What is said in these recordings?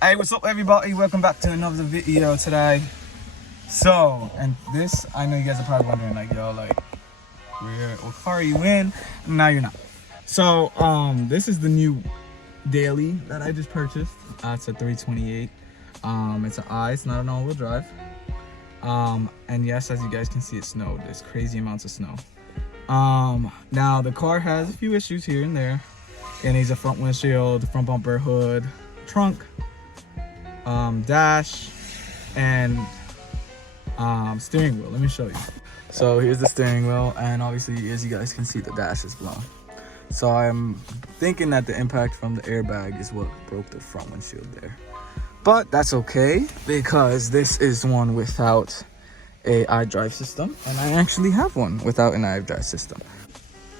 Hey, what's up everybody? Welcome back to another video today. So, and this, I know you guys are probably wondering like, yo, like, what car are you in? No, you're not. So, this is the new daily that I just purchased. It's a 328. It's an I, it's not an all-wheel drive. And yes, as you guys can see, it snowed. There's crazy amounts of snow. Now the car has a few issues here and there. It needs a front windshield, front bumper, hood, trunk, dash, and steering wheel. Let me show you. So here's the steering wheel, and obviously, as you guys can see, the dash is blown. So I'm thinking that the impact from the airbag is what broke the front windshield there. But that's okay, because this is one without a iDrive system, and I actually have one without an iDrive system.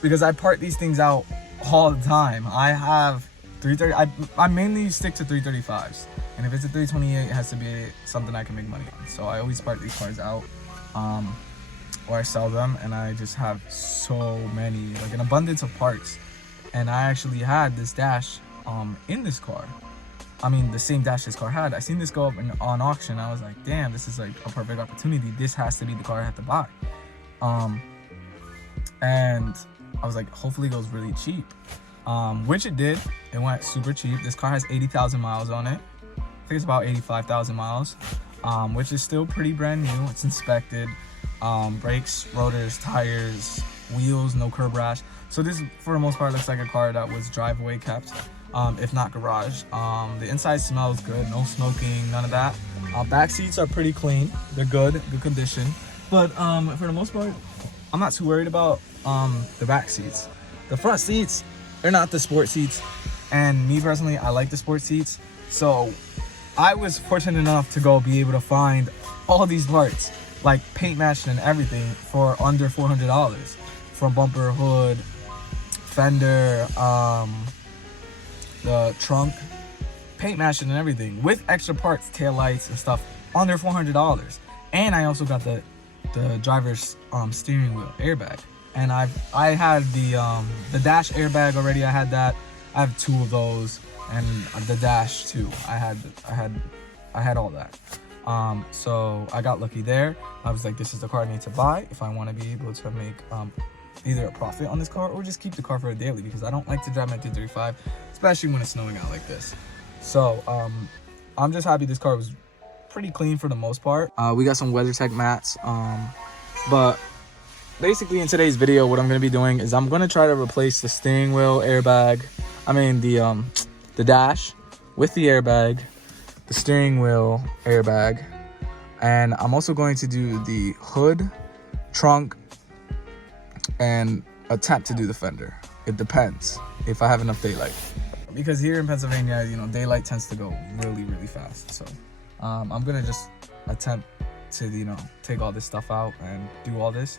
Because I part these things out all the time. I have 330. I mainly stick to 335s, and if it's a 328, it has to be something I can make money on. So I always part these cars out, or I sell them, and I just have so many, like an abundance of parts. And I actually had this dash in this car. I mean, the same dash this car had. I seen this go up on auction. I was like, damn, this is like a perfect opportunity. This has to be the car I have to buy. And I was like, hopefully it goes really cheap. Which it did. It went super cheap. This car has 80,000 miles on it. I think it's about 85,000 miles, which is still pretty brand new. It's inspected. Brakes, rotors, tires, wheels, no curb rash. So this, for the most part, looks like a car that was driveway kept, if not garage. The inside smells good, no smoking, none of that. Back seats are pretty clean. They're good condition. But for the most part, I'm not too worried about the back seats. The front seats, they're not the sport seats. And me personally, I like the sport seats. So I was fortunate enough to be able to find all these parts, like paint matched and everything, for under $400. From bumper, hood, fender, the trunk, paint matched and everything, with extra parts, tail lights and stuff, under $400. And I also got the driver's steering wheel airbag. And I had the dash airbag already. I had that. I have two of those, and the dash too. I had all that. So I got lucky there. I was like, this is the car I need to buy if I want to be able to make either a profit on this car or just keep the car for a daily, because I don't like to drive my 235, especially when it's snowing out like this. So I'm just happy this car was pretty clean for the most part. We got some WeatherTech mats, but basically in today's video, what I'm going to be doing is I'm going to try to replace the steering wheel airbag. I mean the dash with the airbag, the steering wheel airbag, and I'm also going to do the hood, trunk, and attempt to do the fender. It depends if I have enough daylight, because here in Pennsylvania, you know, daylight tends to go really fast. So I'm gonna just attempt to, you know, take all this stuff out and do all this.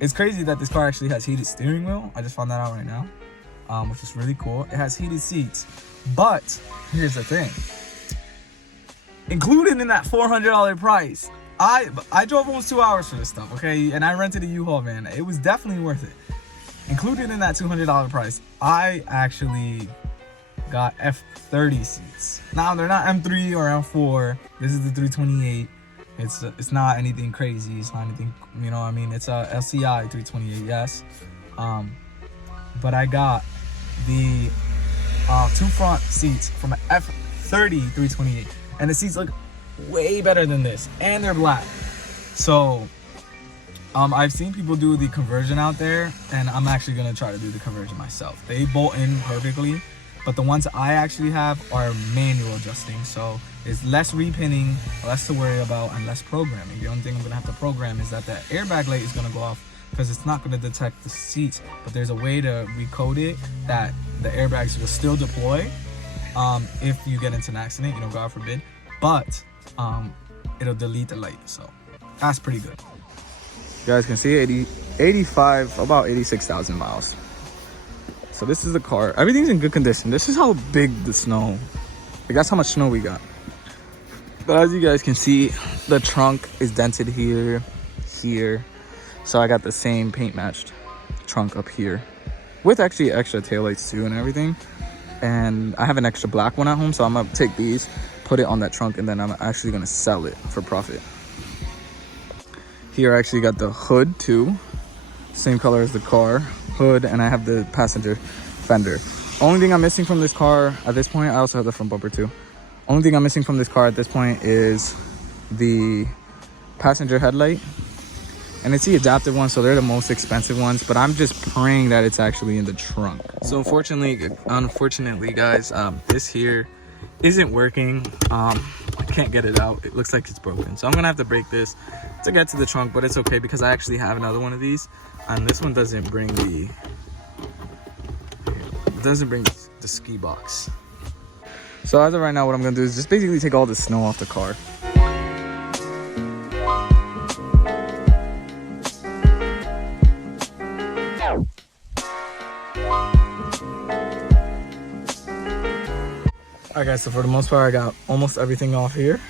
It's crazy that this car actually has heated steering wheel. I just found that out right now, which is really cool. It has heated seats, but here's the thing. Included in that $400 price, I drove almost 2 hours for this stuff, okay? And I rented a U-Haul van. It was definitely worth it. Included in that $200 price, I actually got F30 seats. Now, they're not M3 or M4. This is the 328. It's not anything crazy. It's not anything, you know what I mean? It's a LCI 328, yes. But I got the two front seats from an F30 328. And the seats look way better than this, and they're black. So I've seen people do the conversion out there, and I'm actually gonna try to do the conversion myself. They bolt in perfectly, but the ones I actually have are manual adjusting, so it's less repinning, less to worry about, and less programming. The only thing I'm gonna have to program is that the airbag light is gonna go off, because it's not gonna detect the seats, but there's a way to recode it that the airbags will still deploy if you get into an accident, you know, God forbid, but it'll delete the light. So that's pretty good. You guys can see 85, about 86,000 miles. So this is the car. Everything's in good condition. This is how big the snow, like that's how much snow we got. But as you guys can see, the trunk is dented here. So I got the same paint matched trunk up here with actually extra taillights too and everything. and I have an extra black one at home, so I'm gonna take these, put it on that trunk, and then I'm actually gonna sell it for profit. Here I actually got the hood too, same color as the car, hood, and I have the passenger fender. Only thing I'm missing from this car at this point, I also have the front bumper too. Only thing I'm missing from this car at this point is the passenger headlight, and it's the adaptive one, so they're the most expensive ones, but I'm just praying that it's actually in the trunk. So unfortunately guys, this here isn't working. I can't get it out. It looks like it's broken, so I'm gonna have to break this to get to the trunk, but it's okay because I actually have another one of these, and this one doesn't bring the ski box. So as of right now, what I'm gonna do is just basically take all the snow off the car. Alright guys, so for the most part I got almost everything off here.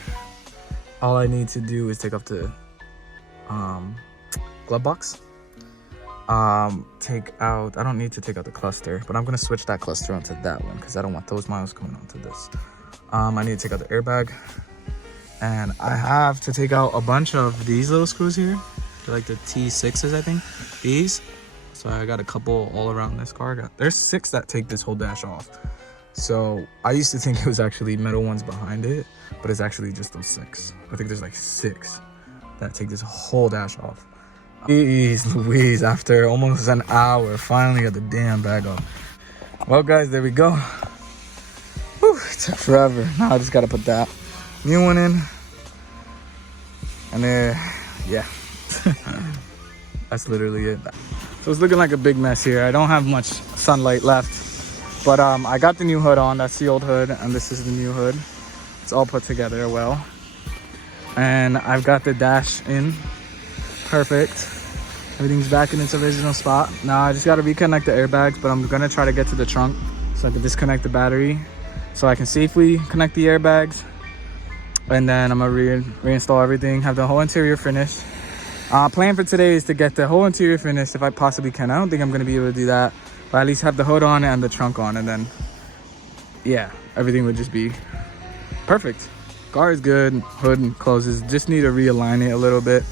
All I need to do is take off the glove box. Take out, I don't need to take out the cluster, but I'm gonna switch that cluster onto that one because I don't want those miles coming onto this. I need to take out the airbag, and I have to take out a bunch of these little screws here. They're like the T6s, I think, these. So I got a couple all around this car. There's 6 that take this whole dash off. So I used to think it was actually metal ones behind it, but it's actually just those 6. I think there's like 6 that take this whole dash off. Jeez Louise, after almost an hour, finally got the damn bag off. Well guys, there we go. Whew, it took forever. Now I just gotta put that new one in. And then, yeah. That's literally it. So it's looking like a big mess here. I don't have much sunlight left. But I got the new hood on. That's the old hood, and this is the new hood. It's all put together well. And I've got the dash in. Perfect. Everything's back in its original spot. Now I just got to reconnect the airbags, but I'm gonna try to get to the trunk so I can disconnect the battery so I can safely connect the airbags. And then I'm gonna reinstall everything, have the whole interior finished. Plan for today is to get the whole interior finished if I possibly can. I don't think I'm gonna be able to do that, but at least have the hood on and the trunk on, and then yeah, everything would just be perfect. Car is good, hood closes, just need to realign it a little bit.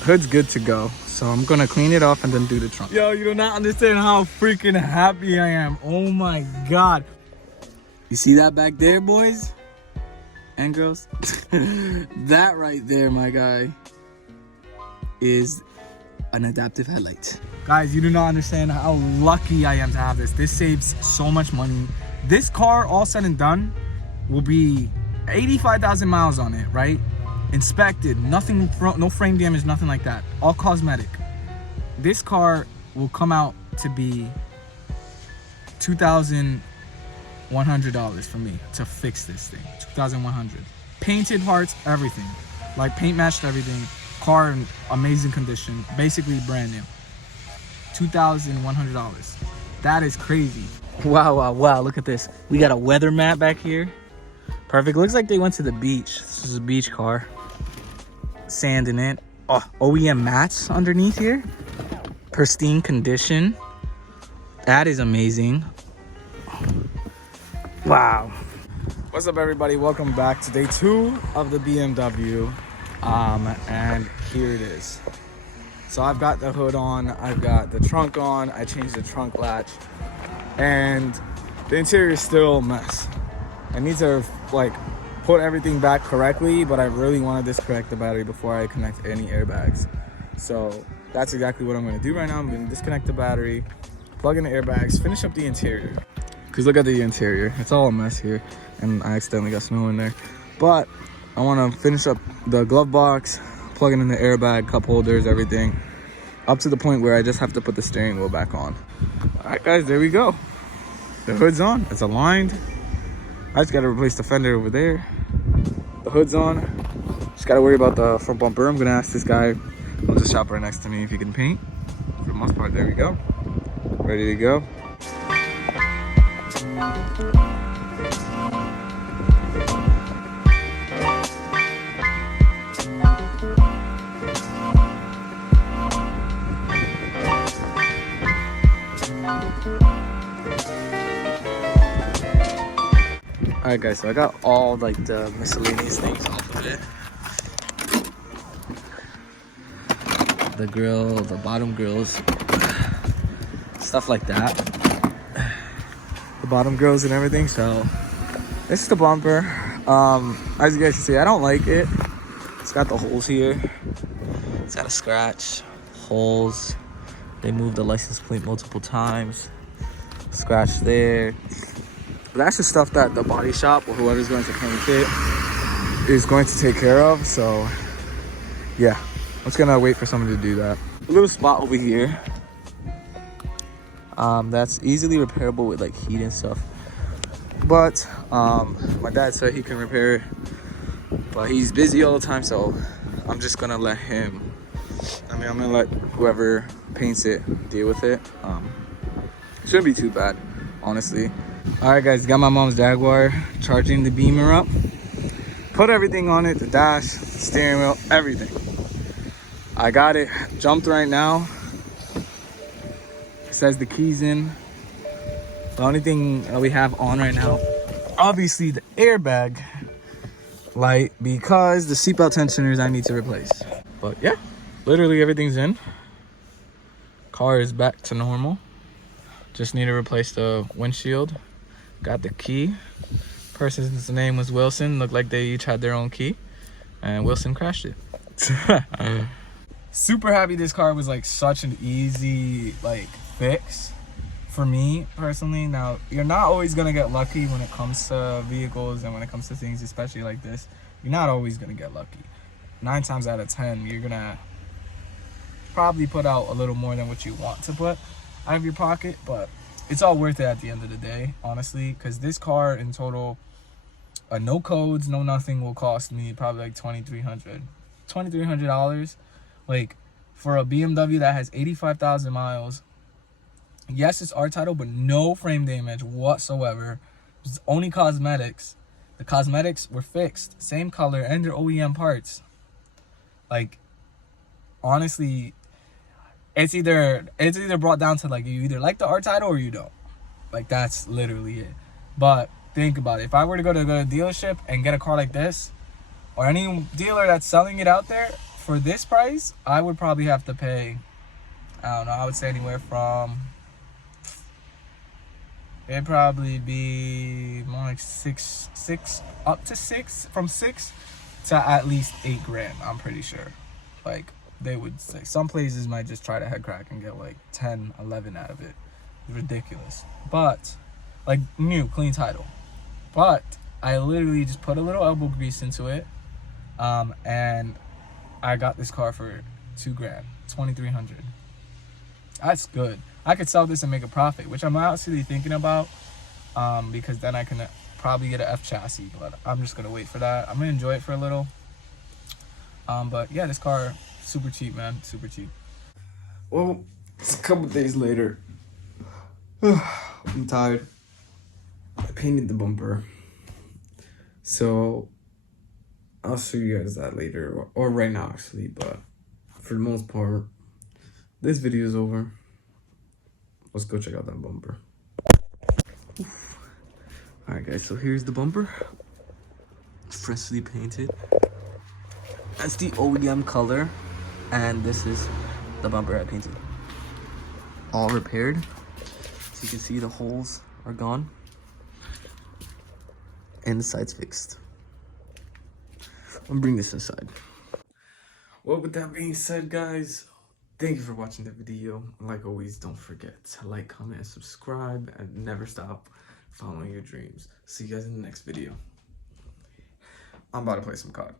Hood's good to go, so I'm gonna clean it off and then do the trunk. Yo, you do not understand how freaking happy I am. Oh my god. You see that back there, boys and girls? That right there, my guy, is an adaptive headlight. Guys, you do not understand how lucky I am to have this. This saves so much money. This car, all said and done, will be 85,000 miles on it, right? Inspected, nothing, no frame damage, nothing like that, all cosmetic. This car will come out to be $2,100 for me to fix this thing. $2,100. Painted parts, everything, like paint matched everything. Car in amazing condition, basically brand new. $2,100. That is crazy. Wow, look at this. We got a weather mat back here. Perfect. Looks like they went to the beach. This is a beach car. Sand in it. Oh, OEM mats underneath here. Pristine condition. That is amazing. Wow. What's up, everybody? Welcome back to day 2 of the BMW. And here it is. So I've got the hood on, I've got the trunk on, I changed the trunk latch, and the interior is still a mess. I need to like put everything back correctly, but I really want to disconnect the battery before I connect any airbags. So that's exactly what I'm going to do right now. I'm going to disconnect the battery, plug in the airbags, finish up the interior. Because look at the interior. It's all a mess here, and I accidentally got snow in there. But I want to finish up the glove box, plugging in the airbag, cup holders, everything, up to the point where I just have to put the steering wheel back on. All right, guys, there we go. The hood's on. It's aligned. I just got to replace the fender over there. The hood's on. Just got to worry about the front bumper. I'm going to ask this guy, who's the shop right next to me, if he can paint. For the most part, there we go. Ready to go. Alright guys, so I got all like the miscellaneous things off of it. The grill, the bottom grills, stuff like that. The bottom grills and everything. So this is the bumper. As you guys can see, I don't like it. It's got the holes here. It's got a scratch, holes. They moved the license plate multiple times. Scratch there. But that's the stuff that the body shop or whoever's going to paint it is going to take care of. So yeah, I'm just gonna wait for someone to do that. A little spot over here. That's easily repairable with like heat and stuff. But my dad said he can repair it, but he's busy all the time, so I'm just gonna let him. I'm gonna let whoever paints it deal with it. Shouldn't be too bad, honestly. All right, guys, got my mom's Jaguar, charging the Beamer up. Put everything on it, the dash, steering wheel, everything. I got it jumped right now. It says the key's in. The only thing that we have on right now, obviously the airbag light, because the seatbelt tensioners I need to replace. But yeah, literally everything's in. Car is back to normal. Just need to replace the windshield. Got the key. Person's name was Wilson. Looked like they each had their own key. And Wilson crashed it. Super happy this car was like such an easy like fix for me personally. Now, you're not always gonna get lucky when it comes to vehicles and when it comes to things, especially like this. You're not always gonna get lucky. 9 times out of 10, you're gonna probably put out a little more than what you want to put out of your pocket, but it's all worth it at the end of the day, honestly, because this car in total, no codes, no nothing, will cost me probably like $2,300. Like, for a BMW that has 85,000 miles, yes, it's our title, but no frame damage whatsoever. It's only cosmetics. The cosmetics were fixed, same color, and they're OEM parts. Like, honestly, it's either brought down to like, you either like the art title or you don't. Like, that's literally it. But think about it. If I were to go to a dealership and get a car like this, or any dealer that's selling it out there for this price, I would probably have to pay, I don't know, I would say anywhere from, it'd probably be more like six up to six, from 6 to at least 8 grand, I'm pretty sure. Like, they would say, some places might just try to head crack and get like 10, 11 out of it. It's ridiculous. But, like, new, clean title. But I literally just put a little elbow grease into it, and I got this car for 2 grand, 2,300. That's good. I could sell this and make a profit, which I'm actually thinking about, because then I can probably get an F chassis, but I'm just gonna wait for that. I'm gonna enjoy it for a little. But yeah, this car, super cheap, man, super cheap. Well, it's a couple days later. I'm tired. I painted the bumper, so I'll show you guys that later, or right now actually, but for the most part, this video is over. Let's go check out that bumper. Alright guys, so here's the bumper. Freshly painted. That's the OEM color, and this is the bumper I painted. All repaired. So you can see the holes are gone. And the side's fixed. I'll bring this inside. Well, with that being said, guys, thank you for watching the video. Like always, don't forget to like, comment, and subscribe, and never stop following your dreams. See you guys in the next video. I'm about to play some COD.